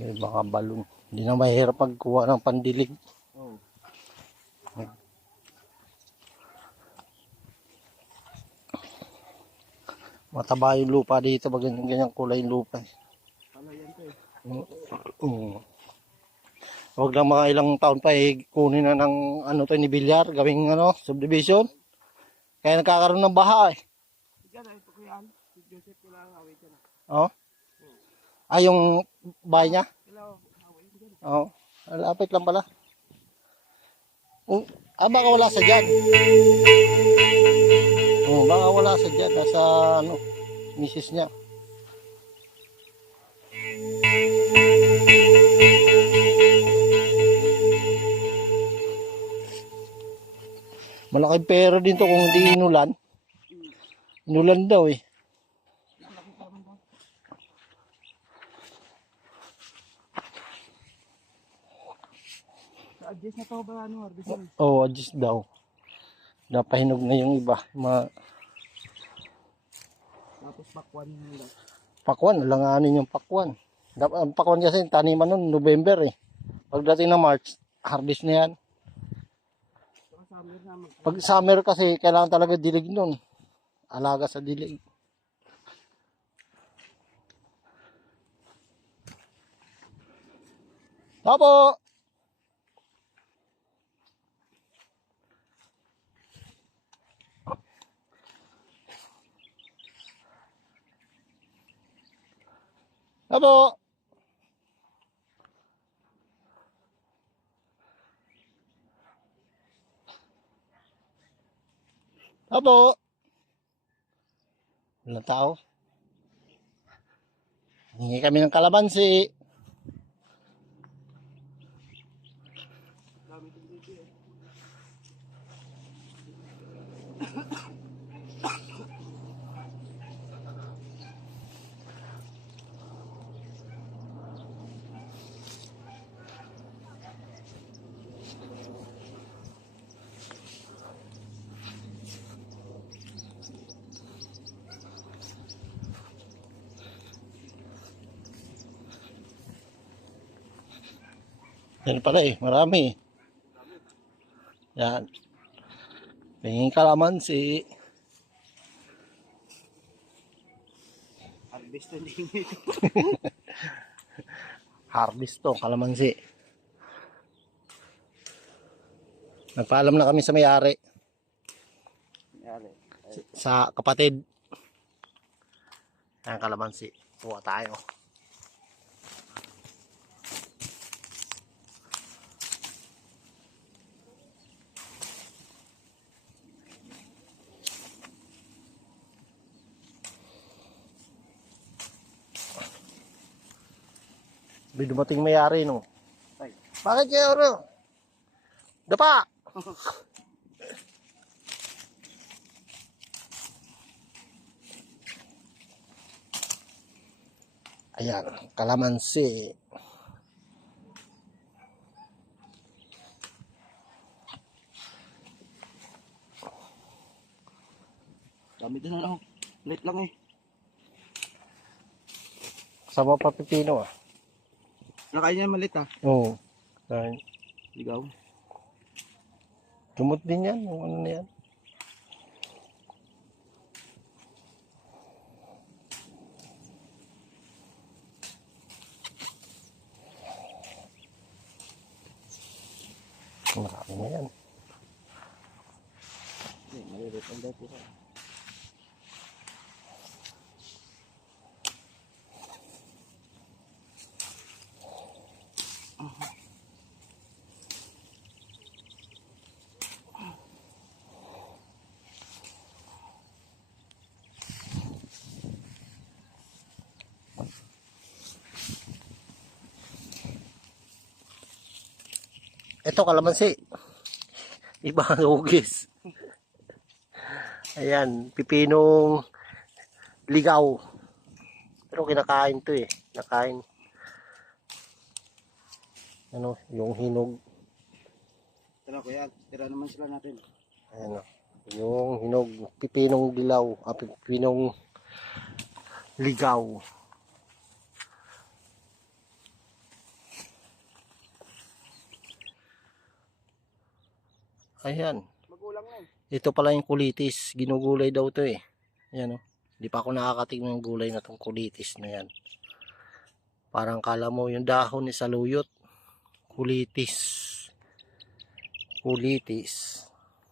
May mga balon. Hindi na mahirap magkuha ng pandilig. Oh. Mataba yung lupa dito. Pag ganyan kulay yung lupa. Ano yan to eh? Huwag lang mga ilang taon pa kunin na ng ano to ni Bilyar. Gawing subdivision. Kaya nagkakaroon ng baha eh. Diyan ay ito ko yan. Si Joseph kailangan away dyan. Oh? Ay, yung bahay niya? Kailangan away dyan. Oo. Lapit lang pala. Baka wala sa dyan. Baka wala sa dyan. Nasa misis niya. Malaking pera din to kung hindi inulan. Inulan daw eh. Adjust na to ba ano? Oo, adjust daw. Napahinog na yung iba. Tapos pakwan nila. Pakwan, alanganin yung pakwan. Ang pakwan kasi taniman nun, November eh. Pagdating ng March, harvest na yan. Pag summer kasi, kailangan talaga dilig nun. Alaga sa dilig. Opo! Opo! Opo! Walang tao. Hingi kami ng kalamansi. Yan pala eh, marami. Yan. Pingin kalamansi. Harvest na din ito. Harvest to, kalamansi. Nagpaalam na kami sa may-ari. Sa kapatid. Ayan, kalamansi. Kuha tayo. May dumating may-ari no. Ay. Bakit kayo no? Dapa! Ayan, kalamansi. Dami din na lang. Late lang eh. Sama pa pipino ah. Nakain niya malit ah. Oo. Kain. Ligaw. Tumot din yan. Yung ano na yan. Marami na yan. Malilit ang dati ko. Ito kalamansi. Iba ang hugis. Ayan, pipinong ligaw. Pero kinakain to eh. Nakain. Ano, yung hinog. Tara ko yan. Tira naman sila natin. Ayan o. Yung hinog, pipinong dilaw. Pipinong ligaw. Ayan. Magulang na eh. Ito pala yung kulitis. Ginugulay daw to eh. Ayan oh. Di pa ako nakakatingin ng gulay na tong kulitis na yan. Parang kala mo yung dahon ni saluyot. Kulitis. Kulitis.